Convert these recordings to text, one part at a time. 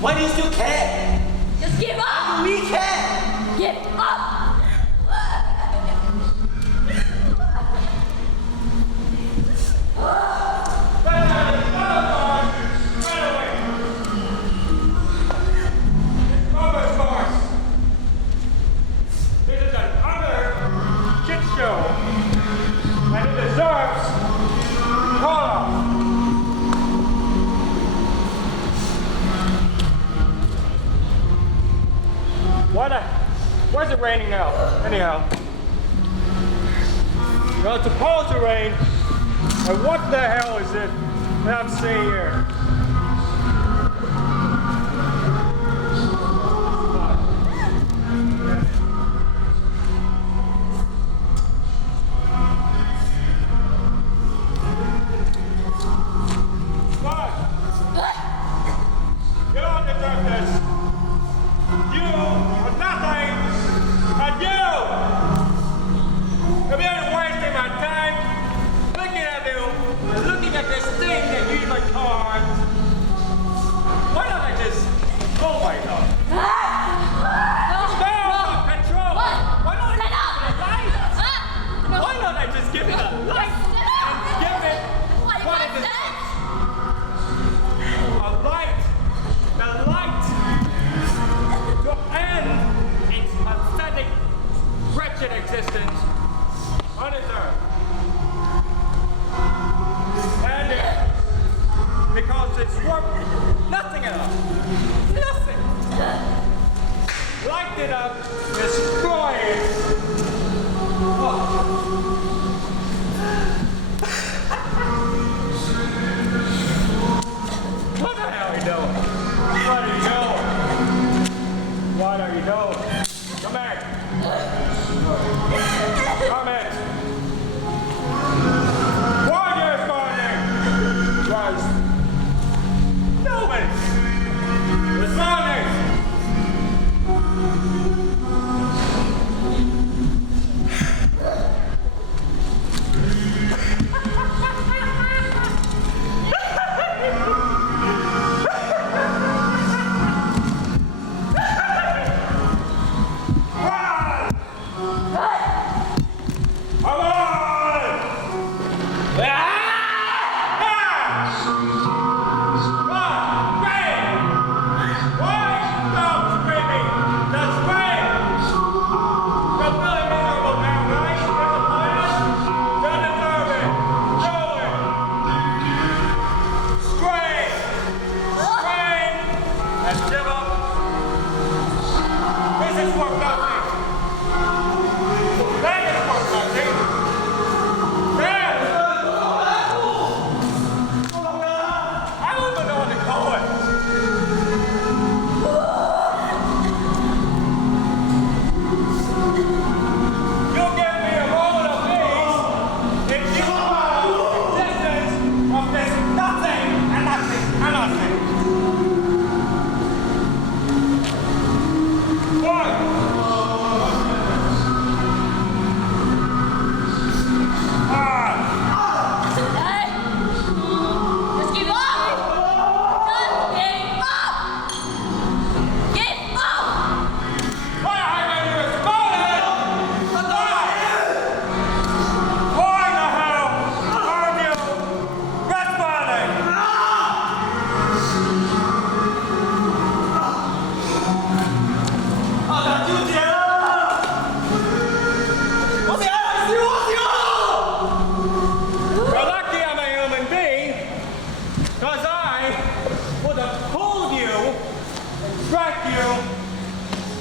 Why do you still care? Just give up! We care! Give up! Why is it raining now? Anyhow, well, it's supposed to rain, and what the hell is it that I'm seeing here? Get on the darkness! You are nothing! And you! Have you been wasting my time looking at you and looking at this thing that you even called? Why don't I just... Oh my God! Stop! Petrol! Why don't I just give it a light? Why don't I just give it a light? And give it what it deserves? A light! The light! To end its pathetic, wretched existence on this earth. And because it's worth nothing at all. Nothing. Light it up, destroy it. Oh. What the hell are you doing? What are you doing? What are you doing? Come back. Come in. What is morning? Was nobody. This morning.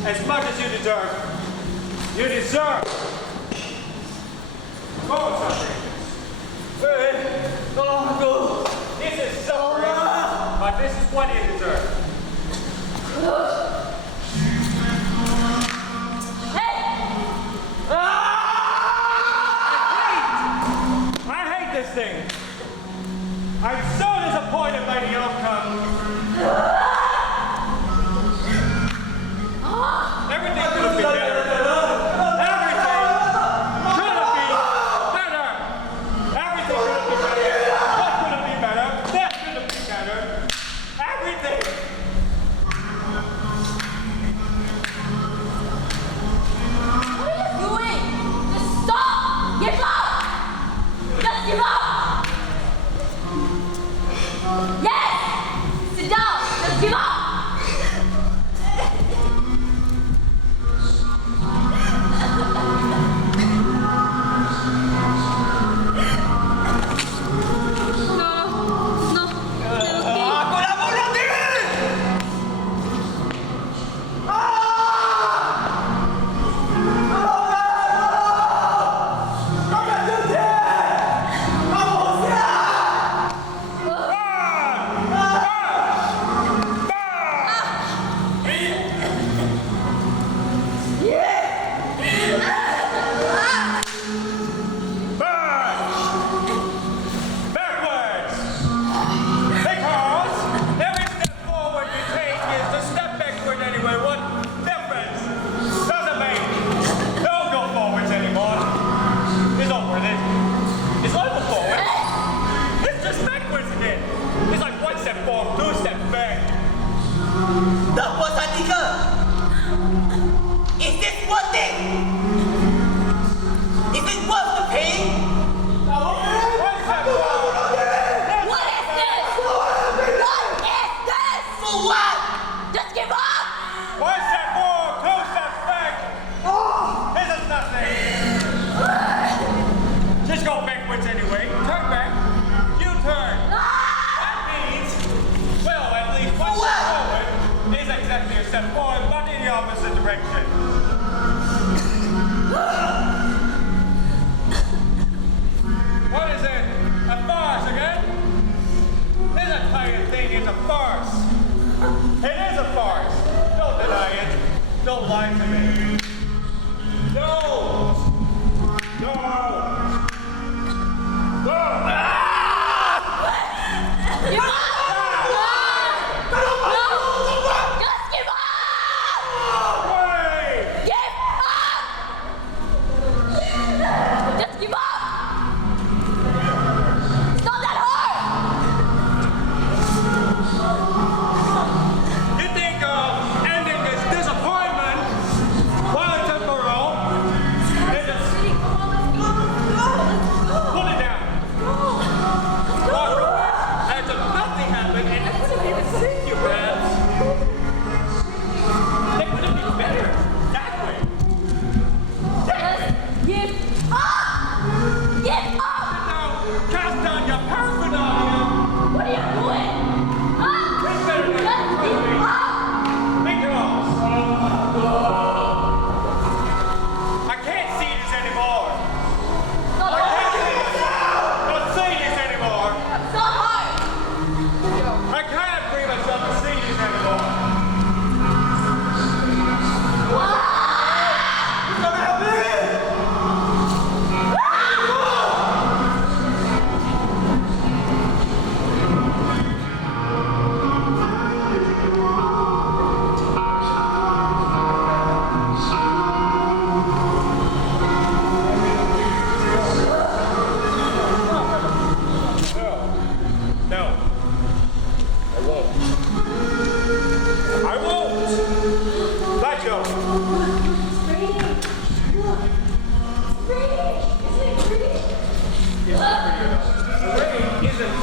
As much as you deserve. You deserve. Oh, something. This is suffering, but this is what you deserve. I hate this thing. I'm so disappointed by the outcome. Everything could have been better. Everything could have been better.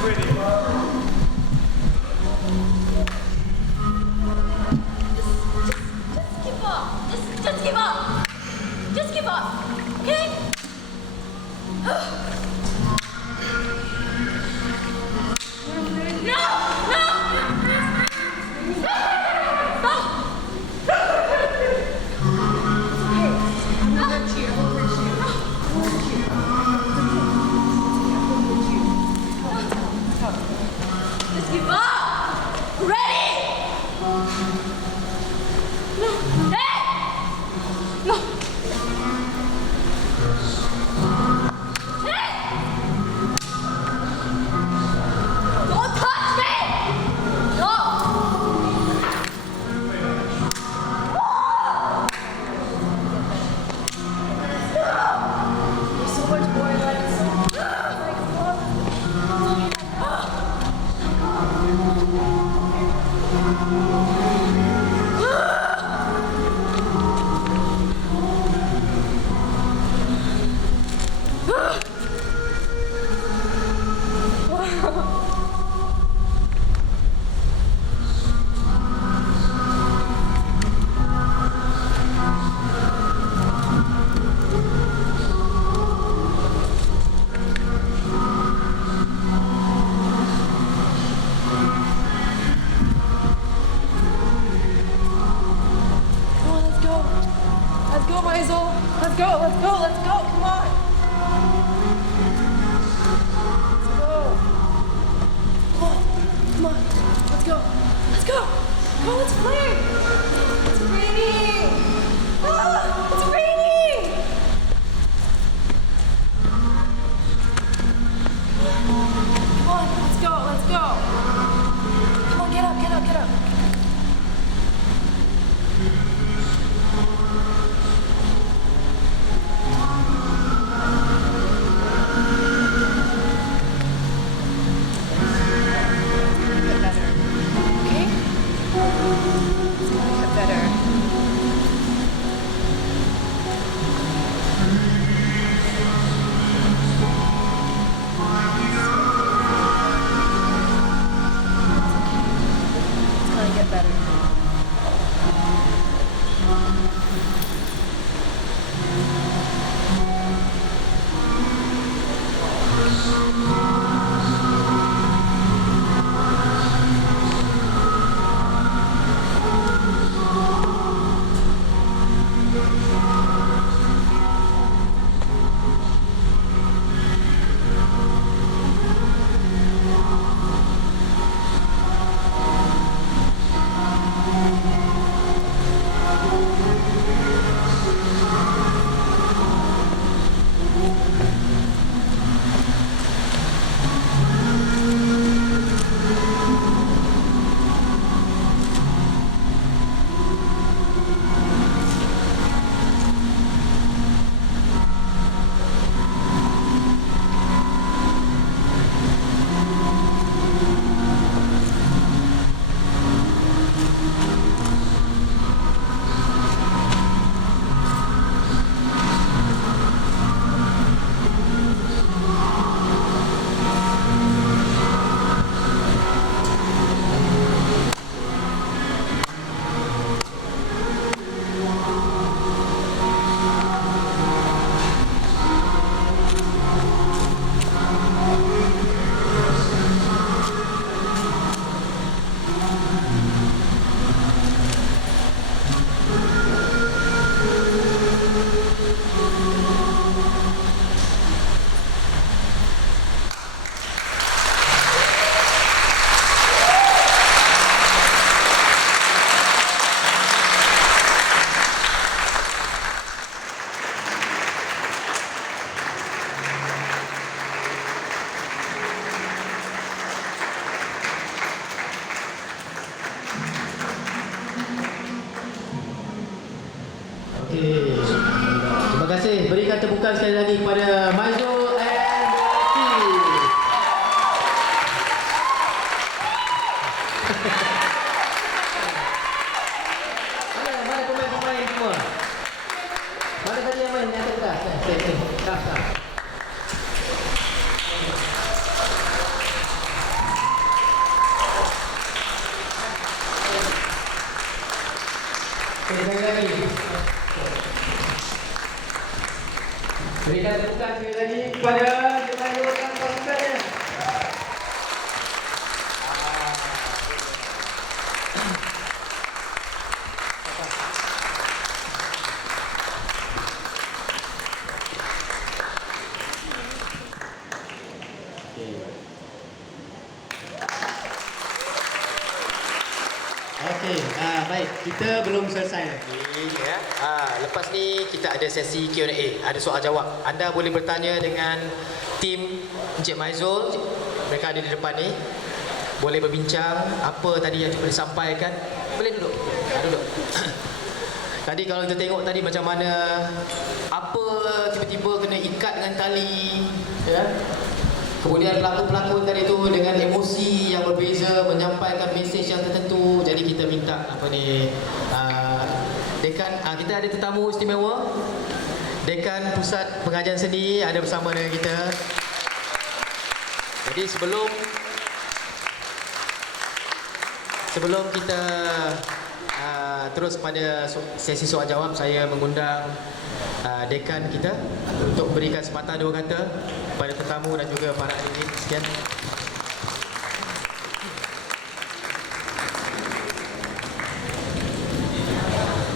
pretty. Just give up. Just give up. Just give up. Okay? No! No! Stop! Just give up! Ready? No. Hey! No. Hey! Don't touch me! No. There's so much more Let's go, let's go, let's go, come on. Let's go. Come on, let's go. Let's go. Go, let's play. It's raining. Ah, it's raining. Come on, let's go, let's go. Come on, get up, get up, get up. Okey. Terima kasih. Berikan tepukan sekali lagi kepada Maizo and T. Mana pemain-pemain semua? Mana tadi yang main? Yang atas kelas. Stop. Okey, baik. Kita belum selesai lagi. Ya. Lepas ni kita ada sesi Q&A, ada soal jawab. Anda boleh bertanya dengan tim Encik Maizul. Mereka ada di depan ni. Boleh berbincang apa tadi yang cuba disampaikan. Boleh duduk. Duduk. Tadi kalau kita tengok tadi macam mana apa tiba-tiba kena ikat dengan tali, ya. Kemudian pelakon-pelakon tadi tu dengan emosi yang berbeza menyampaikan mesej yang tertentu. Jadi kita minta apa ni, Dekan, kita ada tetamu istimewa. Dekan Pusat Pengajian Seni ada bersama dengan kita. Jadi sebelum kita terus pada sesi soal jawab, saya mengundang Dekan kita untuk berikan sepatah dua kata kepada tetamu dan juga para hadirin sekalian.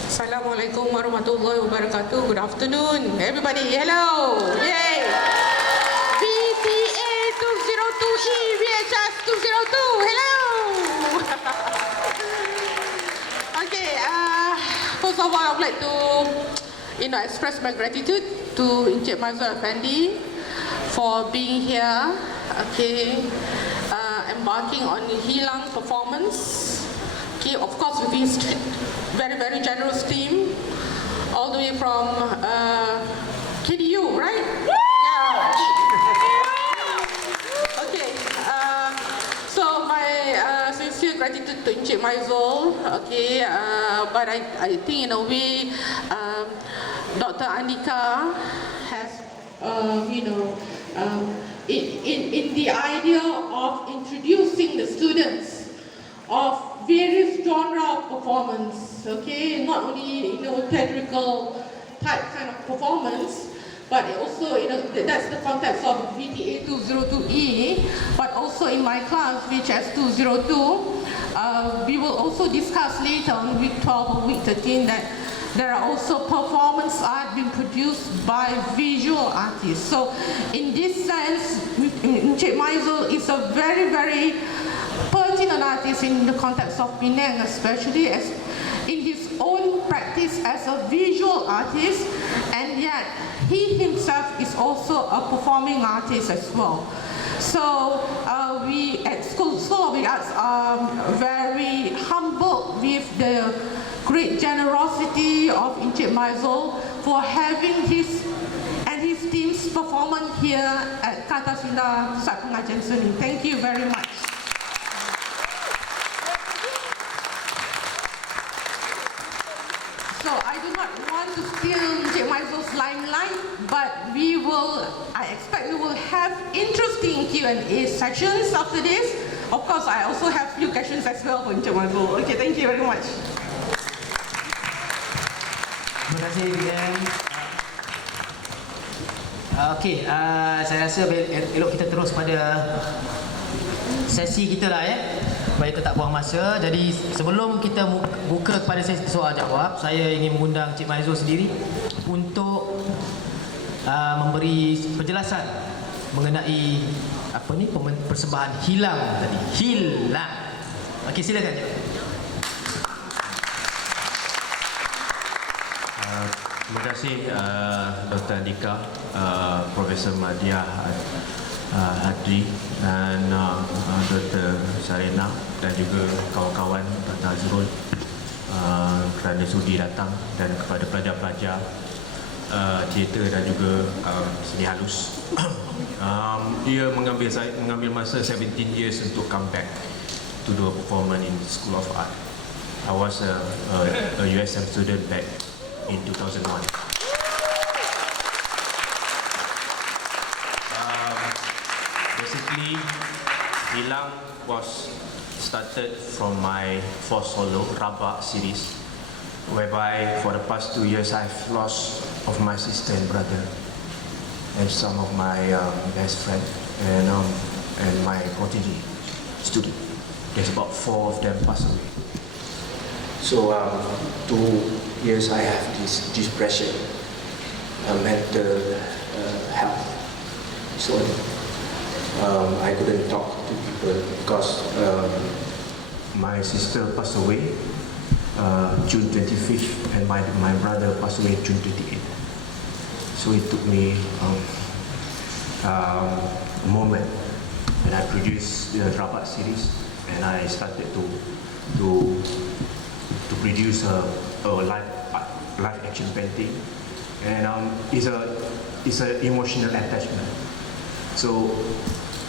Assalamualaikum warahmatullahi wabarakatuh. Good afternoon, everybody. Hello. Yay. VTA 202E VHS 202. Hello. Okay. First of all, I would like to, express my gratitude to Encik Maizul Effendi for being here. Okay. Embarking on Hilang performance. Okay, of course, with his very, very generous team, all the way from KDU, right? Yeah. Okay. So my sincere gratitude to Encik Maizul. Okay. But I think in a way, Dr. Andika has, in the idea of introducing the students of various genre of performance, okay, not only theatrical type kind of performance, but also that's the context of VTA 202E, but also in my class VHS 202, we will also discuss later on week 12 or week 13 that there are also performance art being produced by visual artists. So in this sense, Encik Maizul is a very, very pertinent artist in the context of Penang, especially as in his own practice as a visual artist, and yet he himself is also a performing artist as well. So we at School of the Arts are very humbled with the great generosity of Encik Maizul for having his and his team's performance here at KATASILA Pusat Pengajian Seni. Thank you very much. So I do not want to steal Encik Maizul's limelight, but I expect we will have interesting Q&A sessions after this. Of course, I also have few questions as well for Encik Maizul. Okay, thank you very much. Terima kasih, Vivian. Okey, saya rasa elok kita terus pada sesi kita lah, ya. Baik, kita tak buang masa. Jadi sebelum kita buka kepada sesi soal jawab, saya ingin mengundang Cik Maizul sendiri untuk memberi penjelasan mengenai persembahan Hilang tadi. Hilang. Okey, silakan. Terima kasih Dr. Andika, Profesor Madya Hadri dan Dr. Sarina dan juga kawan-kawan Dr. Azrul kerana sudi datang, dan kepada pelajar-pelajar teater dan juga seni halus. Dia mengambil masa 17 years untuk come back to do a performance in School of Art. I was a USM student back in 2001. Basically, Hilang was started from my fourth solo Rabak series, whereby for the past 2 years I've lost of my sister and brother and some of my best friend and my protege student. There's about 4 of them passed away. So 2 years I have this depression, mental health. So I couldn't talk to people because my sister passed away June 25th and my brother passed away June 28th. So it took me a moment and I produced the Rabat series and I started to produce a live action painting, and it's an emotional attachment. So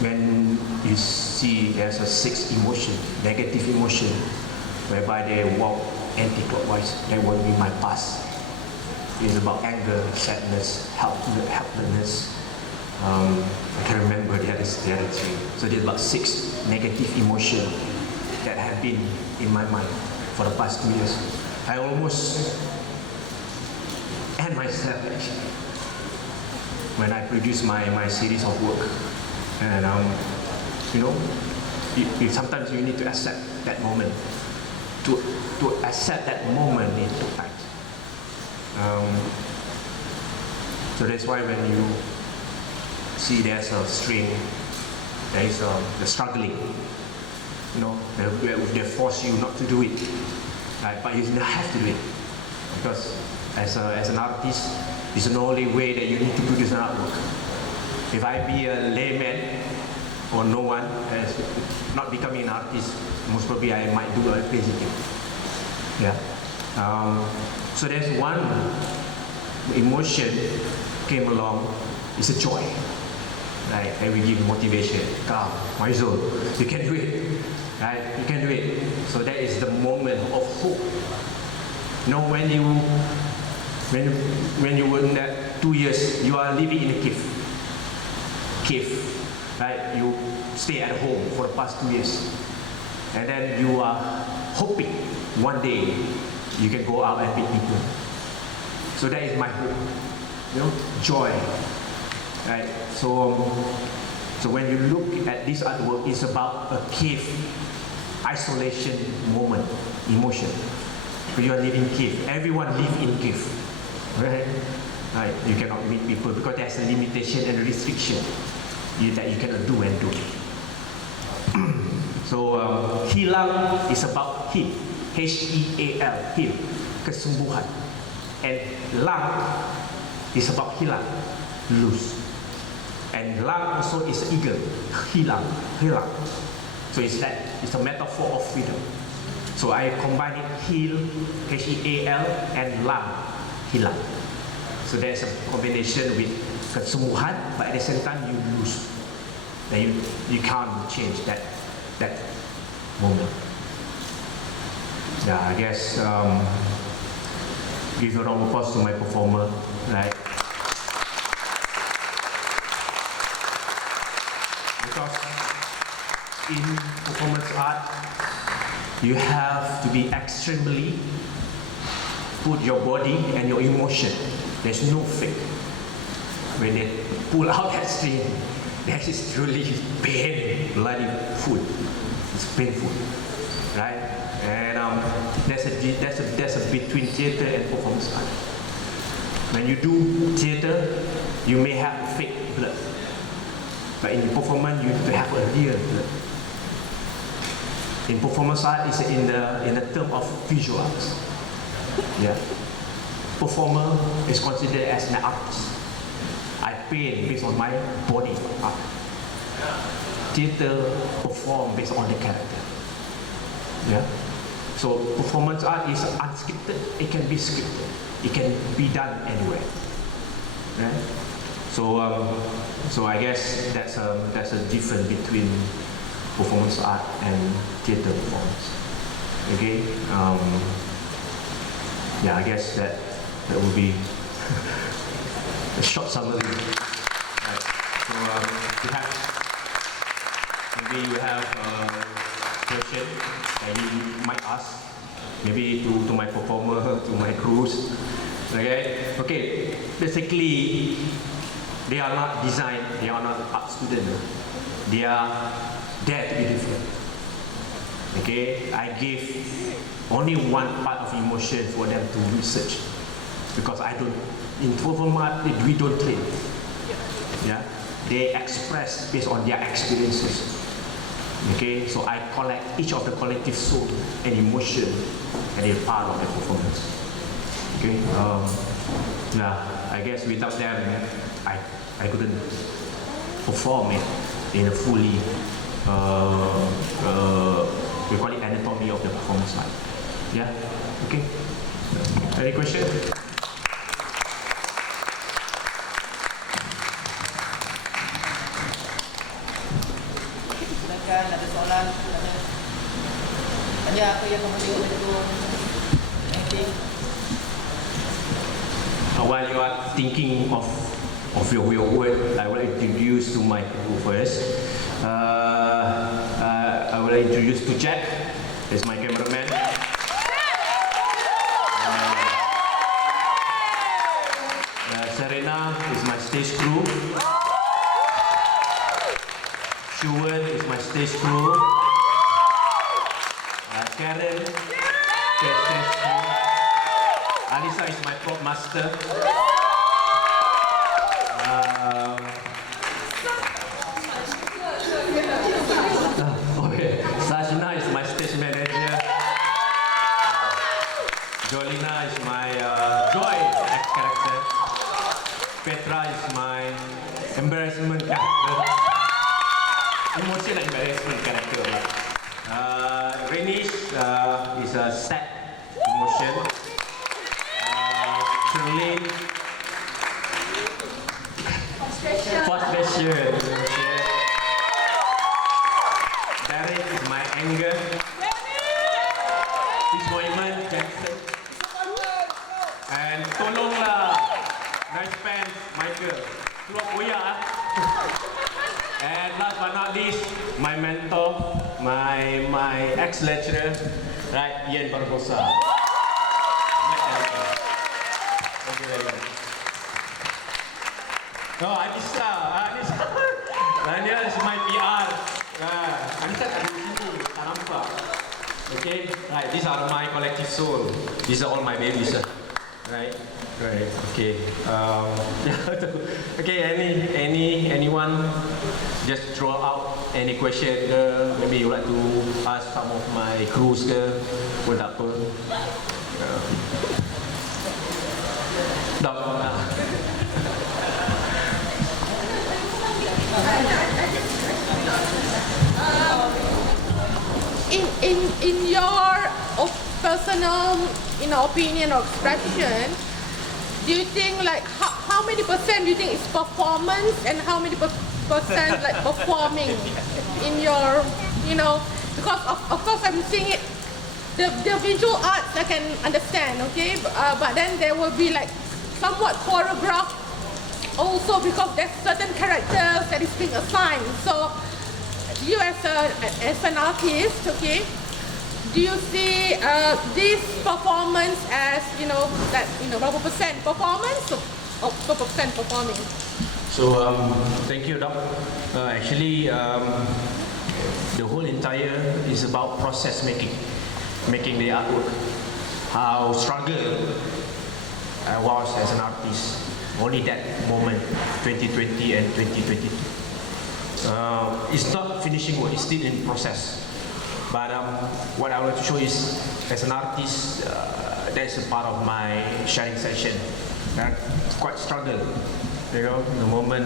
when you see there's a 6 emotion, negative emotion, whereby they walk anti-clockwise, that will be my past. It's about anger, sadness, helplessness. I can't remember the other 3. So there's about 6 negative emotions that have been in my mind for the past 2 years. I almost end myself actually when I produce my series of work. And you know, sometimes you need to accept that moment. To accept that moment, it took time. So that's why when you see there's a strain, there is the struggling, you know, they force you not to do it, right? But you have to do it because as an artist, it's the only way that you need to produce an artwork. If I be a layman or no one, as not becoming an artist, most probably I might do a crazy thing. Yeah. So there's one emotion came along. It's a joy. Right? And we give motivation. Come, Maizul, you can do it. Right? You can do it. So that is the moment of hope. You know, when you were in that 2 years, you are living in a cave, right? You stay at home for the past 2 years, and then you are hoping one day you can go out and meet people. So that is my hope, you know, joy, right? So when you look at this artwork, it's about a cave, isolation moment, emotion. You are living in cave. Everyone lives in cave, right? Right? You cannot meet people because there's a limitation and a restriction that you cannot do and do. So hilang is about heal, H-E-A-L, heal, kesembuhan. And lang is about hilang, lose. And lang also is eagle, hilang. So it's a metaphor of freedom. So I combine it, heal, H-E-A-L, and lang, hilang. So there's a combination with kesembuhan, but at the same time you lose. Then you can't change that moment. Yeah, I guess give a round of applause to my performer, right? Because in performance art, you have to be extremely put your body and your emotion. There's no fake. When they pull out that string, that is truly pain, bloody food. It's painful, right? And there's a between theater and performance art. When you do theater, you may have fake blood, but in performance you need to have a real blood. In performance art is in the term of visual arts. Yeah. Performer is considered as an artist. I paint based on my body art. Theater perform based on the character. Yeah. So performance art is unscripted. It can be scripted. It can be done anywhere. Yeah. So I guess that's a difference between performance art and theater performance. Okay. Yeah, I guess that will be a short summary. Right. So maybe you have a question that you might ask, maybe to my performer, to my crews. Okay. Basically, they are not design. They are not art students. They are there to be different. Okay, I give only one part of emotion for them to research, because I don't, in performance art we don't train. Yeah, they express based on their experiences. Okay, so I collect each of the collective soul and emotion and a part of the performance. Okay, yeah, I guess without them, I couldn't perform it in a fully, we call it anatomy of the performance side. Yeah, okay. Any question? Silakan, ada soalan? Tanya apa yang kamu tengok itu? Anything? While you are thinking of your word, I will introduce to my crew first. I will introduce to Jack. He's my cameraman. Serena is my stage crew. Shuwen is my stage crew. Karen, stage crew. Alisa is my prop master. Okay. Sajna is my stage manager. Jolina is my Joy character. Petra is my embarrassment character. Emotional embarrassment character. Renish is a sad emotion. Shirley, frustration. Derek is my anger. Disappointment, Jackson. And tolonglah, nice pants, Michael. Keluar koyak. And last but not least, my mentor, my ex-lecturer, right, Ian Barbosa. Thank you very much. Oh, Anissa. Daniel is my PR. Anissa tak ada di sini, tak nampak. Okay, right, these are my collective soul. These are all my babies. Right, okay. Okay, anyone just throw out any question. Maybe you like to ask some of my crews ke, pun tak apa. In your personal opinion or expression, do you think like how many percent do you think is performance and how many percent like performing in your because of course I'm seeing it the visual arts I can understand, okay, but then there will be like somewhat choreographed also because there's certain characters that is being assigned. So you as an artist, okay, do you see this performance as berapa percent performance or berapa percent performing? So thank you, Doc. Actually, the whole entire is about process making the artwork. How struggle I was as an artist. Only that moment, 2020 and 2022. It's not finishing work, it's still in process. But what I want to show is, as an artist, that's a part of my sharing session. Quite struggle. The moment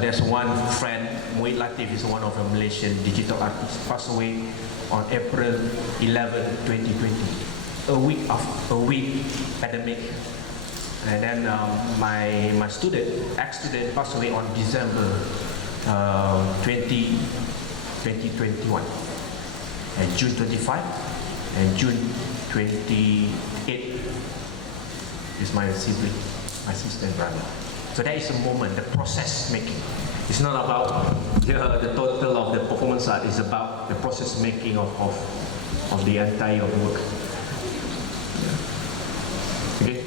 there's one friend, Muid Latif is one of the Malaysian digital artists, passed away on April 11, 2020. A week pandemic. And then my ex-student passed away on December 2021. And June 25 and June 28 is my sibling, my sister and brother. So that is a moment, the process making. It's not about the total of the performance art, it's about the process making of the entire work. Okay?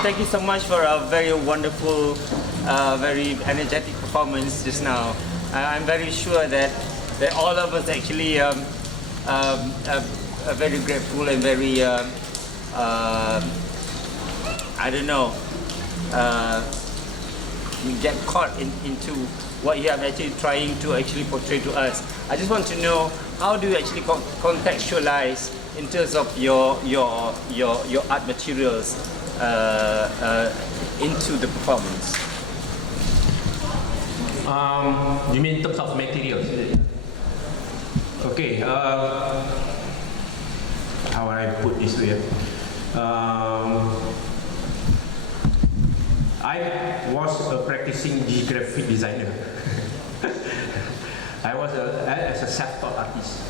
Thank you so much for a very wonderful, very energetic performance just now. I'm very sure that all of us actually very grateful and very I don't know, get caught into what you have actually trying to actually portray to us. I just want to know, how do you actually contextualize in terms of your art materials into the performance? You mean in terms of materials, is it? Okay, how would I put this way? I was a practicing graphic designer. I was as a self-taught artist.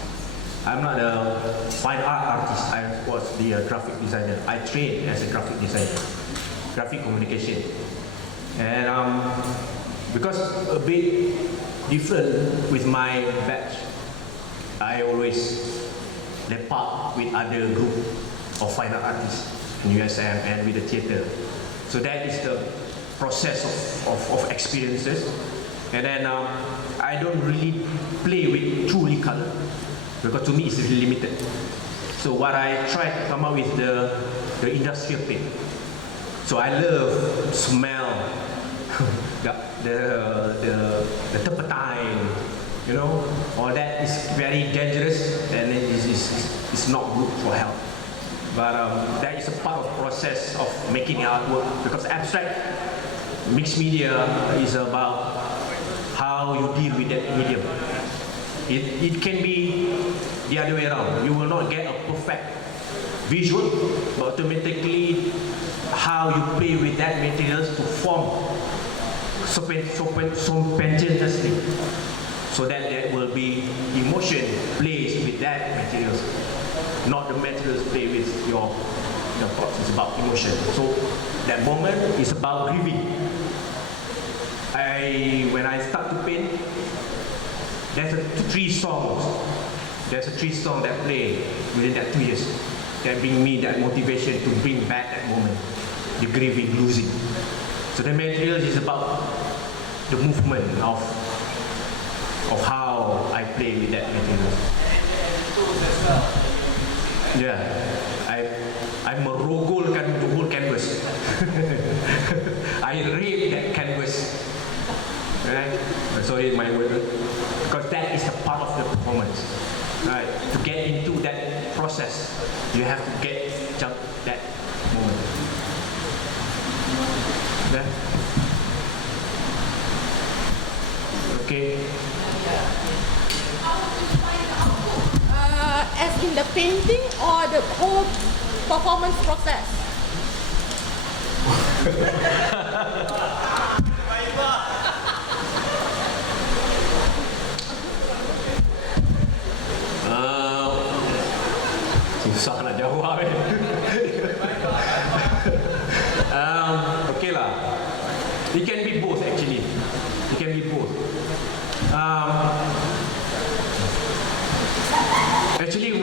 I'm not a fine art artist. I was the graphic designer. I trained as a graphic designer, graphic communication, and because a bit different with my batch, I always lepak with other group of fine art artists in USM and with the theatre. So that is the process of experiences. And then I don't really play with truly color, because to me it's really limited. So what I try to come up with the industrial paint. So I love smell the turpentine, you know, all that is very dangerous and it is not good for health. But that is a part of the process of making artwork, because abstract mixed media is about how you deal with that medium. It can be the other way around. You will not get a perfect visual, but automatically how you play with that materials to form so spontaneously, so that there will be emotion plays with that materials, not the materials play with your thoughts. It's about emotion. So that moment is about grieving. When I start to paint, there's three songs. There's a 3 songs that play within that 2 years that bring me that motivation to bring back that moment, the grieving, losing. So the materials is about the movement of how I play with that material. Yeah, I merogolkan the whole canvas. I rape that canvas. Right? Sorry, my word, because that is a part of the performance. Right? To get into that process, you have to jump that moment. Yeah? Okay. As in the painting or the whole performance process? Susah nak jawab okay lah. It can be both actually. It can be both. Actually,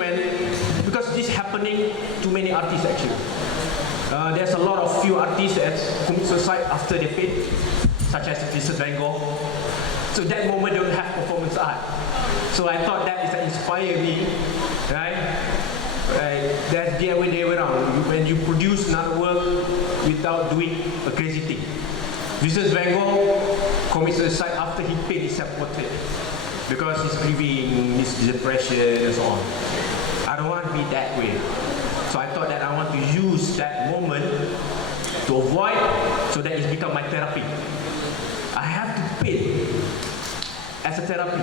because this happening to many artists actually. There's a lot of few artists that commit suicide after they paint, such as Vincent Van Gogh. So that moment don't have performance art. So I thought that is inspire me, right? That's the way they went around. When you produce another work without doing a crazy thing. Vincent Van Gogh commits suicide after he painted his self-portrait because he's grieving, his depression and so on. I don't want to be that way. So I thought that I want to use that moment to avoid, so that it's become my therapy. I have to paint as a therapy.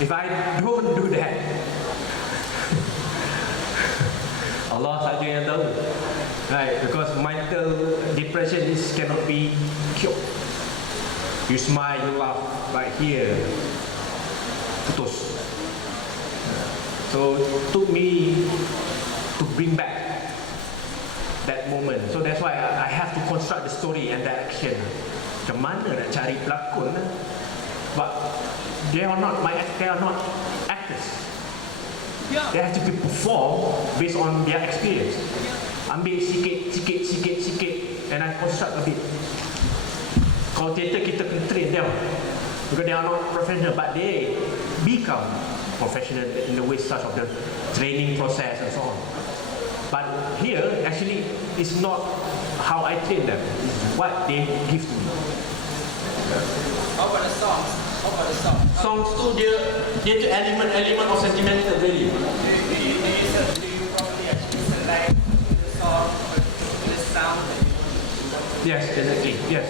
If I don't do that, Allah saja yang tahu. Right, because mental depression cannot be cured. You smile, you laugh, right here, putus. So it took me to bring back that moment. So that's why I have to construct the story and the action. Macam mana nak cari pelakon? But they are not actors. They have to be performed based on their experience. Ambil sikit, and I construct a bit. Kalau theater kita kena train them, because they are not professional, but they become professional in the way such of the training process and so on. But here, actually, it's not how I train them. It's what they give to me. How about the songs? How about the songs? Songs tu dia tu element of sentimental value. Do you probably actually select the song with the sound? Yes, exactly. Yes.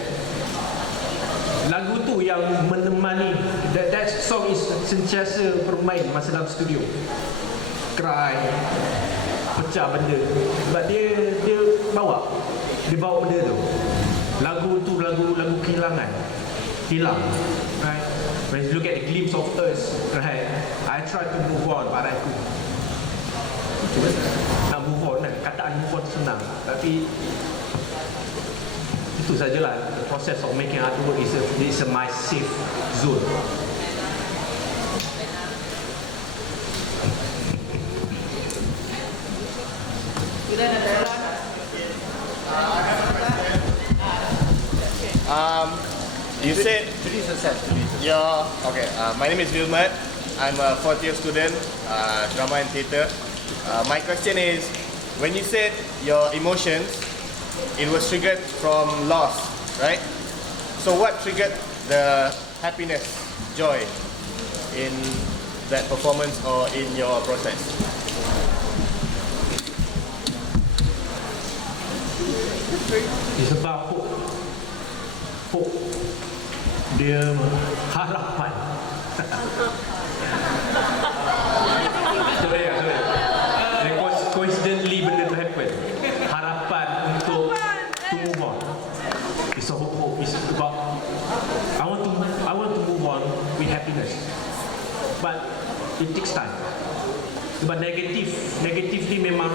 Lagu tu yang menemani, that song is sentiasa bermain masa dalam studio. Cry, pecah benda. Sebab dia bawa benda tu. Lagu tu lagu kehilangan. Hilang. Right? When you look at the glimpse of us, right? I try to move on pada aku. Nak move on kan? Kataan move on senang. Tapi itu sajalah. The process of making artwork is my safe zone. You said my name is Wilmot. I'm a fourth year student, drama and theatre. My question is, when you said your emotions, it was triggered from loss, right? So what triggered the happiness, joy in that performance or in your process? It's about hope. Dia harapan. sorry. Coincidentally benda tu happen. Harapan untuk to move on. It's a hope. It's about I want to move on with happiness. But it takes time. Sebab negatively memang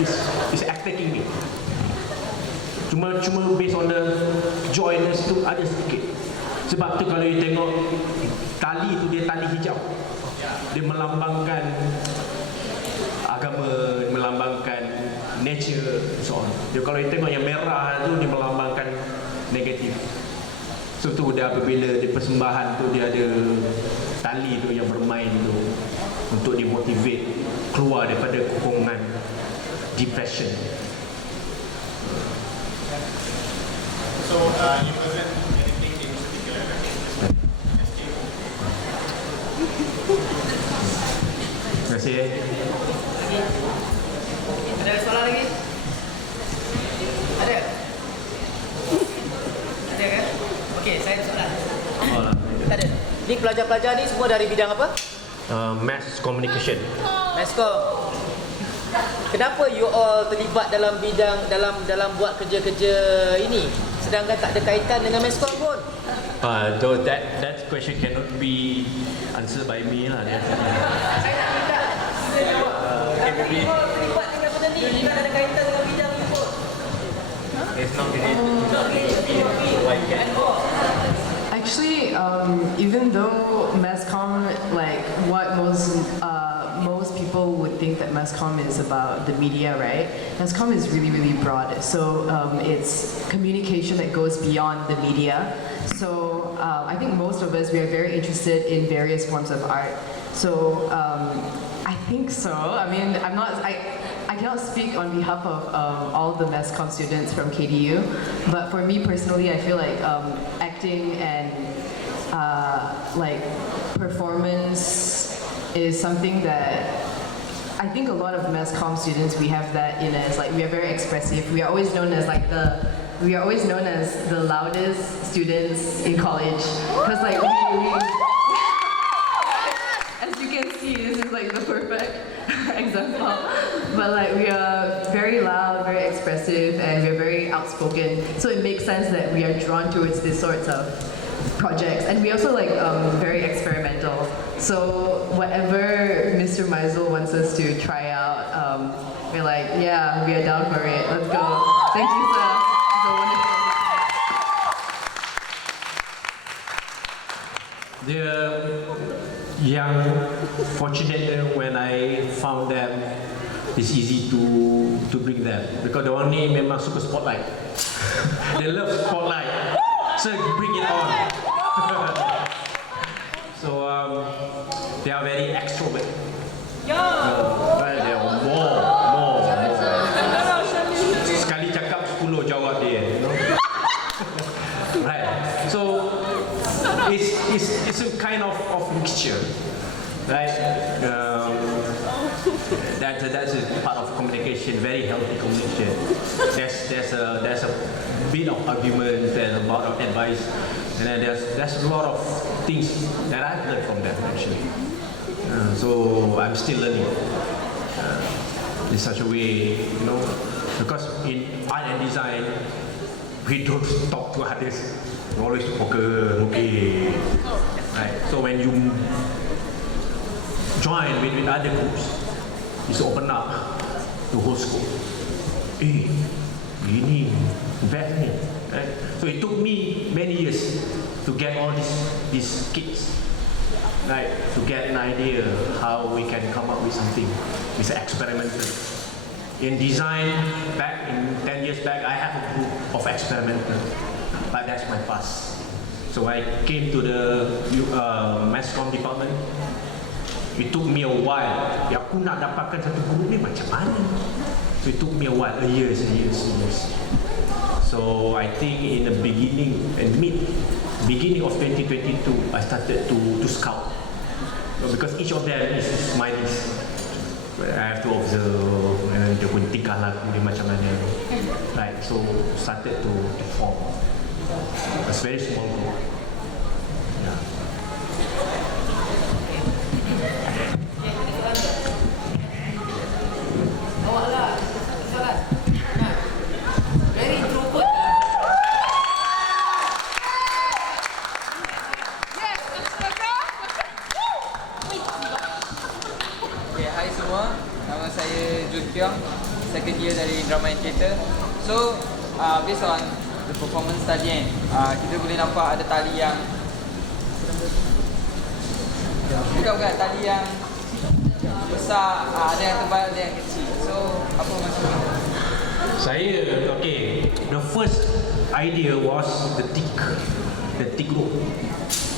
is attacking me. Cuma based on the joyness tu ada sedikit. Sebab tu kalau you tengok tali tu, dia tali hijau. Dia melambangkan agama, melambangkan nature, so on. Dia kalau you tengok yang merah tu, dia melambangkan negatif. So tu dia apabila dia persembahan tu, dia ada tali tu yang bermain tu untuk dimotivate keluar daripada kokongan depression. So it wasn't anything in particular. Terima kasih. Ada soalan lagi? Ada? Ada kan? Okey, saya ada soalan. Tak ada. Ni pelajar-pelajar ni semua dari bidang apa? Mass communication. Masscom. Kenapa you all terlibat dalam bidang dalam buat kerja-kerja ini sedangkan tak ada kaitan dengan masscom pun? Though that question cannot be answered by me lah. Saya nak minta saya jawab. Kenapa you all terlibat dengan benda ni? Tak ada kaitan dengan bidang ni pun. It's not related. Actually, even though masscom, like what most people would think that masscom is about the media, right? Masscom is really, really broad. So it's communication that goes beyond the media. So I think most of us, we are very interested in various forms of art. So I think so. I mean, I cannot speak on behalf of all the masscom students from KDU, but for me personally, I feel like acting and like performance is something that I think a lot of masscom students, we have that in us. Like, we are very expressive. We are always known as the loudest students in college, because like we as you can see, this is like the perfect example. But like, we are very loud, very expressive, and we're very outspoken. So it makes sense that we are drawn towards these sorts of projects. And we also like very experimental. So whatever Mr. Meisel wants us to try out, we're like, yeah, we are down for it. Let's go. Thank you, sir. It's a wonderful. Yang fortunate when I found them, it's easy to bring them because the one ni memang suka spotlight. They love spotlight, so bring it on. So they are very extrovert. Yeah. Right, they are more. Sekali cakap 10 jawab dia, you know. Right. So it's a kind of mixture, right? That's a part of communication, very healthy communication. There's a bit of argument, there's a lot of advice, and then there's a lot of things that I've learned from them actually. So I'm still learning in such a way, you know, because in art and design we don't talk to others. We always okay, right? So when you join with other groups, it's open up the whole scope. Ini bad ni, right? So it took me many years to get all these kids, right? To get an idea how we can come up with something. It's experimental. In design, back in 10 years back, I have a group of experimental, but that's my past. So I came to the mass comm department. It took me a while. Ya, aku nak dapatkan satu guru ni macam mana? So it took me a while, years. So I think in the beginning of 2022, I started to scout. So because each of them is my list. I have to observe, dia pun tingkah laku dia macam mana. Right, so started to form. It's very small group. Yeah. Awak lah, soalan. Very introvert. Yes, Okay, hai semua. Nama saya Jun Piong, second year dari Drama and Theatre. So, based on the performance tadi kita boleh nampak ada tali yang bukan tali yang besar, ada yang tebal, ada yang kecil. So, apa maksud kita? Saya, okay, the first idea was the thick rope.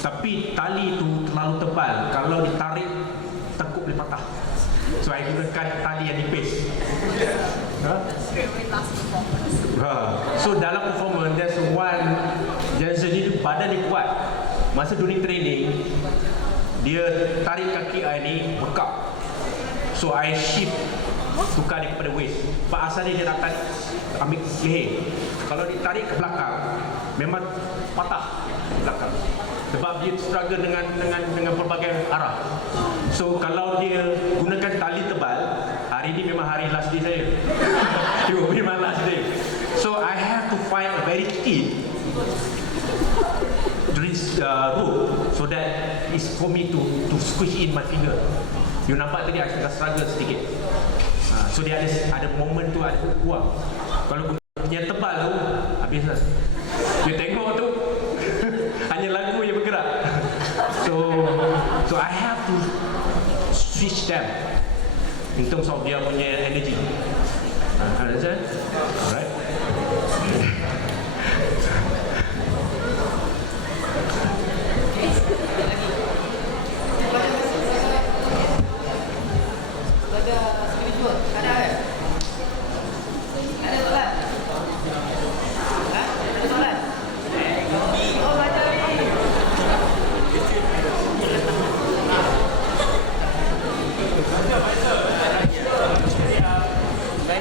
Tapi tali itu terlalu tebal, kalau ditarik tengkuk boleh patah. So I gunakan tali yang nipis. So dalam performance, there's one, jadi badan dia kuat. Masa during training, dia tarik kaki I ni bekak. So I shift, tukar dia kepada waist. Pak asalnya dia nak tarik, ambil leher. Kalau ditarik ke belakang, memang patah ke belakang. Sebab dia struggle dengan pelbagai arah. So kalau dia gunakan tali tebal, hari ini memang hari last day saya. Memang last day. So I have to find a very thin rope so that is for me to squish in my finger. You nampak tadi I struggle sedikit. So dia ada moment tu ada kuat. Kalau yang tebal tu habislah. Dia tengok tu hanya lagu yang bergerak. So I have to switch them in terms of dia punya energy. Understand? Alright.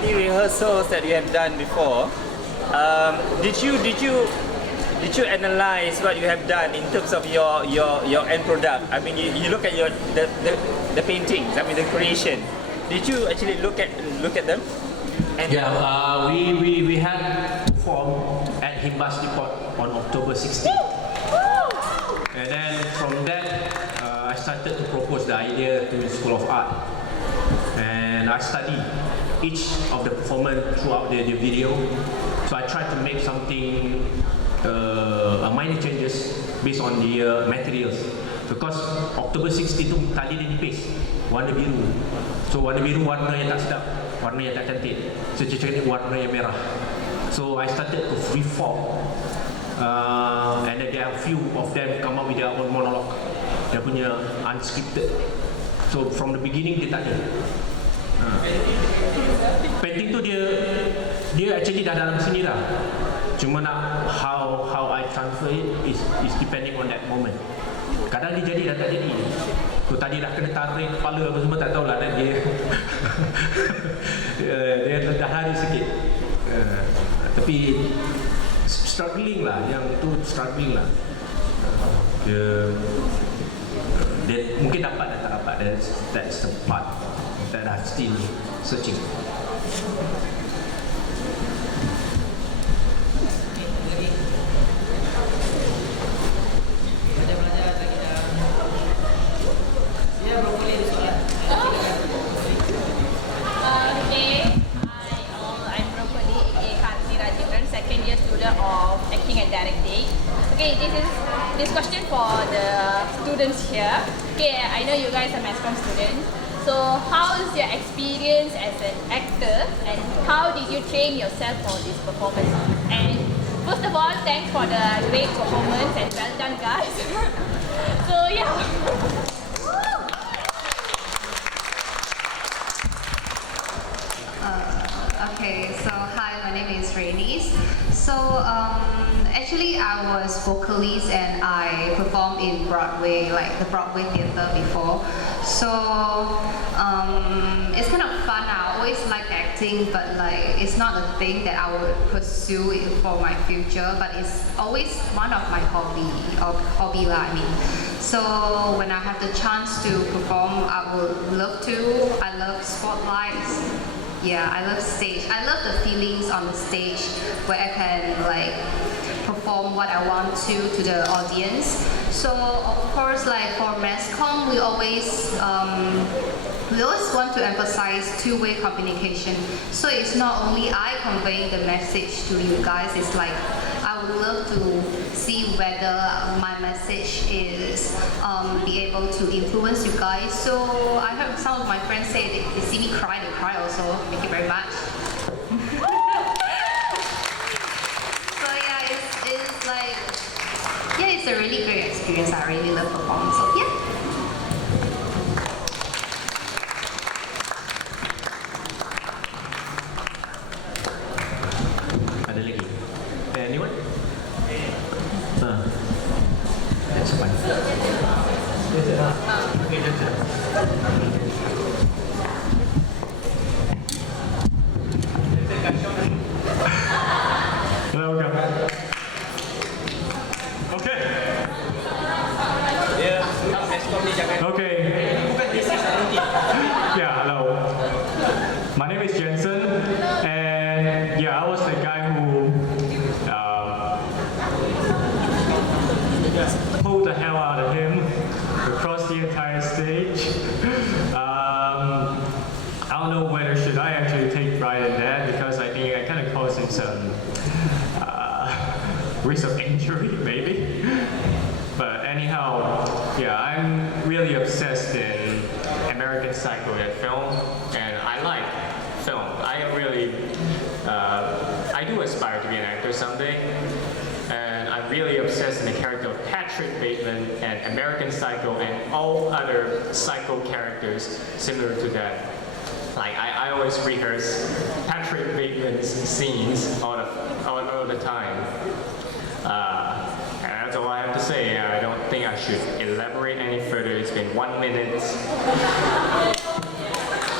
Rehearsals that you have done before, did you analyze what you have done in terms of your end product? I mean, you look at the paintings, I mean the creation. Did you actually look at them? And yeah, we had performed at Himbas Depot on October 16th. And then from that, I started to propose the idea to the School of Art. And I studied each of the performance throughout the video. So I tried to make something, minor changes based on the materials. Because October 16 itu tali dia nipis, warna biru. So warna biru warna yang tak sedap, warna yang tak cantik. So cari warna yang merah. So I started to freeform, and then there are a few of them come up with their own monologue. dia punya unscripted. So from the beginning dia tak ada. Painting tu dia actually dah dalam sini dah. Cuma nak how I transfer it is depending on that moment. Kadang dia jadi dah tak jadi. So tadi dah kena tarik kepala apa semua tak tahulah dan dia dia dah lari sikit. Tapi struggling lah, yang tu struggling lah. Dia mungkin dapat dan tak dapat. That's the part that I'm still searching. Of acting and directing. Okay, this question for the students here. Okay, I know you guys are mass comm students. So, how is your experience as an actor, and how did you train yourself for this performance? And first of all, thanks for the great performance and well done, guys. So yeah. Okay, so hi, my name is Rainice. So actually I was vocalist and I performed in Broadway, like the Broadway theater before. So it's kind of fun. I always like acting, but like it's not a thing that I would pursue it for my future. But it's always one of my hobby lah. I mean, so when I have the chance to perform, I would love to. I love spotlights. Yeah, I love stage. I love the feelings on the stage where I can like perform what I want to the audience. So of course, like for mass comm, we always want to emphasize two-way communication. So it's not only I conveying the message to you guys. It's like I would love to see whether my message is be able to influence you guys. So I heard some of my friends say they see me cry, they cry also. Thank you very much. So yeah, it's like, yeah, it's a really great experience. I really love performing. So yeah. Ada lagi? Anyone? That's fine. Okay, that's it. Welcome. Okay. Okay. Yeah, hello. My name is Jensen, and yeah, I was the guy who pulled the hell out of him across the entire stage. I don't know whether should I actually take pride in that, because I think I kind of caused him some risk of injury, maybe. But anyhow, yeah, I'm really obsessed in American Psycho, that film, and I like film. I really, I do aspire to be an actor someday, and I'm really obsessed in the character of Patrick Bateman and American Psycho and all other psycho characters similar to that. Like I always rehearse Patrick Bateman's scenes all the time. And that's all I have to say. I don't think I should elaborate any further. It's been 1 minute,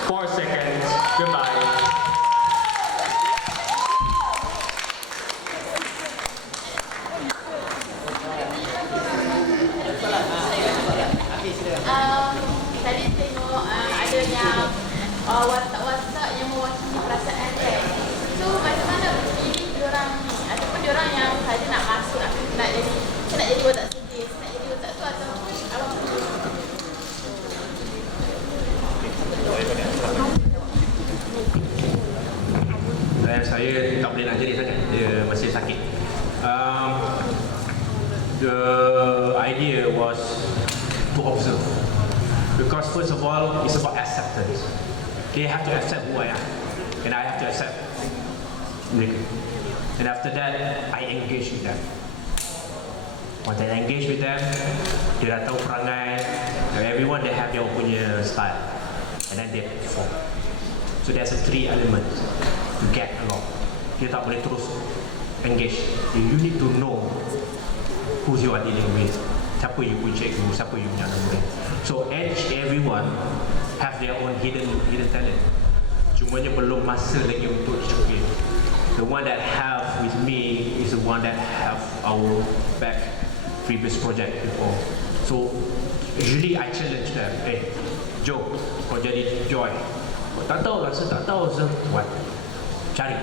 4 seconds. Goodbye. Tadi tengok adanya watak-watak yang mewakili perasaan kan. So macam mana pilih diorang ni, ataupun diorang yang saja nak masuk, nak jadi watak sedih, nak jadi watak tu, ataupun apa? Saya tak boleh nak jadi sangat. Dia masih sakit. The idea was to observe. Because first of all, it's about acceptance. They have to accept who I am, and I have to accept Nick. And after that, I engage with them. Once I engage with them, dia dah tahu perangai. Everyone they have their punya style, and then they perform. So there's a 3 elements to get along. Dia tak boleh terus engage. You need to know who you are dealing with. Siapa you punya cikgu, siapa you punya murid. So everyone have their own hidden talent. Cumanya belum masa lagi untuk dicukupi. The one that have with me is the one that have our back previous project before. So usually I challenge them. Joe, kau jadi Joy. Kau tak tahu rasa tak tahu rasa buat. Cari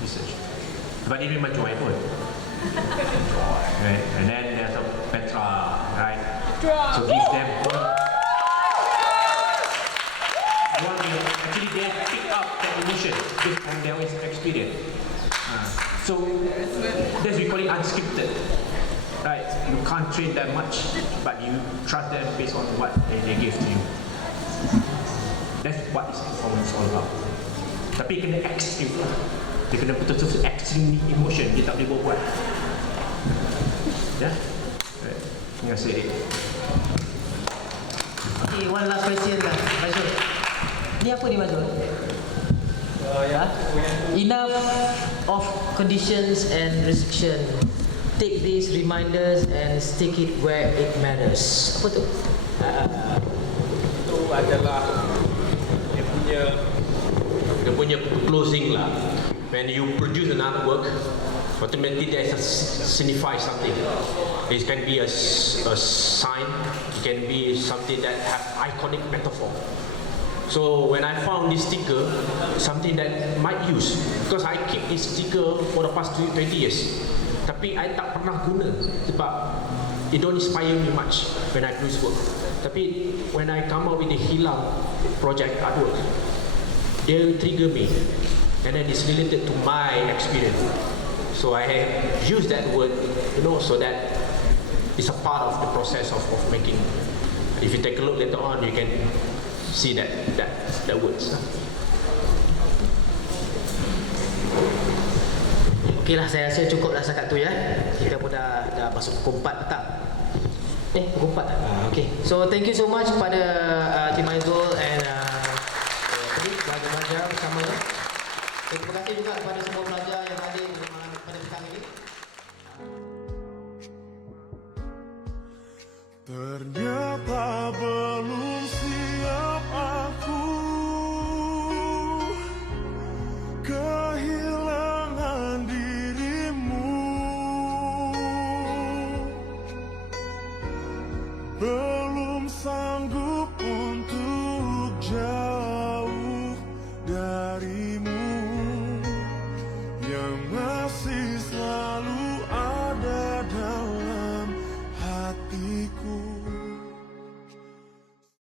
research. Sebab dia memang Joy pun. Right? And then there's a Petra, right? So give them one actually they pick up that emotion based on their experience. So that's we call it unscripted. Right? You can't train them much, but you trust them based on what they give to you. That's what is performance all about. Tapi kena extreme lah. Dia kena betul-betul extreme emotion. Dia tak boleh buat. Ya? Right. Terima kasih. Okay, one last question lah, Mazul. Ni apa ni Mazul? Enough of conditions and restriction. Take these reminders and stick it where it matters. Apa tu? Itu adalah dia punya closing lah. When you produce another work, automatically there is a signify something. It can be a sign, it can be something that have iconic metaphor. So when I found this sticker, something that might use, because I keep this sticker for the past 20 years, tapi I tak pernah guna sebab it don't inspire me much when I produce work. Tapi when I come up with the Hilang project artwork, they trigger me, and then it's related to my experience. So I have used that word, so that it's a part of the process of making. If you take a look later on, you can see that words. Okeylah, saya rasa cukuplah setakat tu ya. Kita pun dah masuk pukul 4 petang. Pukul 4. Okay. So thank you so much kepada Tim Aizul and pelajar-pelajar bersama ya. Terima kasih juga kepada semua pelajar yang hadir pada petang ini. Ternyata